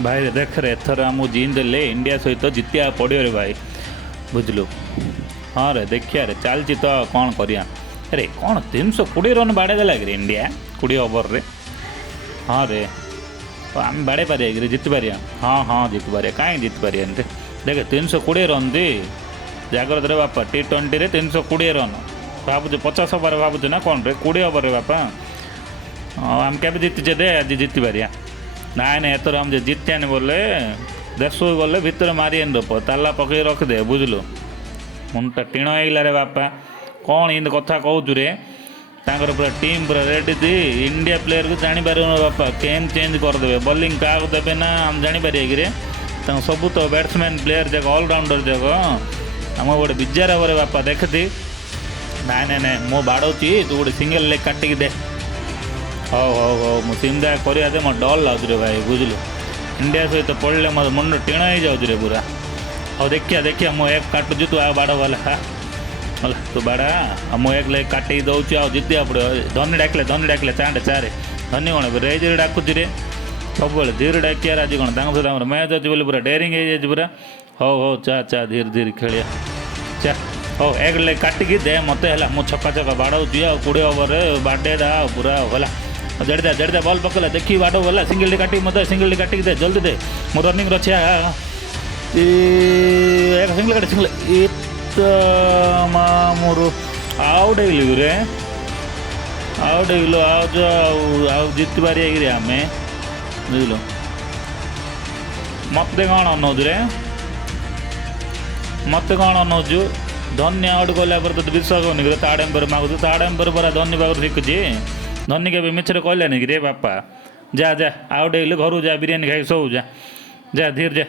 भाई देख रे एथर आमକୁ ଜିନ୍ ଦେଲେ इंडिया सहित जितिया पड़ो रे भाई बुझलु। हाँ रे देखिया रे चलची तो कौन करिया। अरे कौन 320 रन बाड़े देला कि इंडिया 20 ओवर रे। हाँ रे आम बाड़े पारिया कि जिति पारिया। हाँ हाँ जिति पारिया कहीं जिति पारिया देख 320 रन दे जाग्रत रे बापा T20 रे 320 रन भावुँ 50 ओवर भावुँ ना कौन रे 20 ओवर रे बापा। आम क्या जीतिचे दे आज जिति पारिया नाई ना एथर हम जितियानि बोले देश गले भितर मारी दप ताला पकई रखिदे बुझलु। मुंडा टीण होगा रे बापा कौन इन कथा कहूँ रे तांकर पूरा टीम पूरा रेडी थी इंडिया प्लेयर को जापर बापा केम चेंज करदे बॉलिंग क्या देवे ना हम जापर कि सब तो बैट्समैन प्लेयर जाक ऑलराउंडर जाक आम गोटे विजार हे बापा देखती नाई नाई नाई मो बाड़ौची तू गोटे सिंगल लेग काटिकी दे। हो हो हो मुझा करा दे मो डर लगुच रे भाई बुझलु। इंडिया सहित पड़े मत मुंड टीण हो जाऊँ रे पूरा। हाँ देखिया देखिया मो एक काटुचु तू आ बाड़ वाला ହେଲା ତୁ ବାଡ଼ା ଆଉ ମୁଁ ଏକ ଲେଗ କାଟିକି ଦେଉଛି ଆଉ ଜିତିବାକୁ ପଡ଼ିବ। ଧୋନି ଡାକିଲେ ଚାଣ୍ଡେ ଚାରେ ଧୋନି କ'ଣ ରେଜରେ ଡାକୁଛି ରେ ସବୁବେଳେ ଧୀରେ ଡାକିବାର ଆଜି କ'ଣ ତାଙ୍କ ସହିତ ଆମର ମ୍ୟାଚ୍ ଅଛି ବୋଲି ପୁରା ଡେରିଂ ହେଇଯାଇଛି ପୁରା। ହଉ ହଉ ଚା ଚା ଧୀରେ ଧୀରେ ଖେଳିଆ ଚା ହଉ ଏକ ଲେଗ କାଟିକି ଦେ ମୋତେ ହେଲା ମୁଁ ଛକା ଛକା ବାଡ଼ଉଛି ଆଉ 20 ଓଭରରେ ବାଡ଼େଟା ଆଉ ପୁରା ହେଲା ଜେଡ଼ିଦା ବଲ୍ ପକେଇଲା ଦେଖିକି ବାଡ଼ ଗଲା ସିଙ୍ଗଲଟି କାଟିକି ମୋତେ ସିଙ୍ଗଲଟି କାଟିକି ଦେ ଜଲ୍ଦି ଦେ ମୁଁ ରନିଂରେ ଅଛି ଏକ ସିଙ୍ଗଲ କାଟି ସିଙ୍ଗଲ मोर आउट रे आउट आउ जिति पारि आम बुझल मत कौन अनौज रे मत कौन अनौजु धोनी आउट कला तो विश्वास होनी कि ताड़ एम्पर मागुच ताड़ एम्पर पूरा धोनी पाख शिखुची धोनी के मिछरे कहलानी कि रे बापा जा जा आउट घर जा बिरियानी खाई सब जा जा धीरे जा।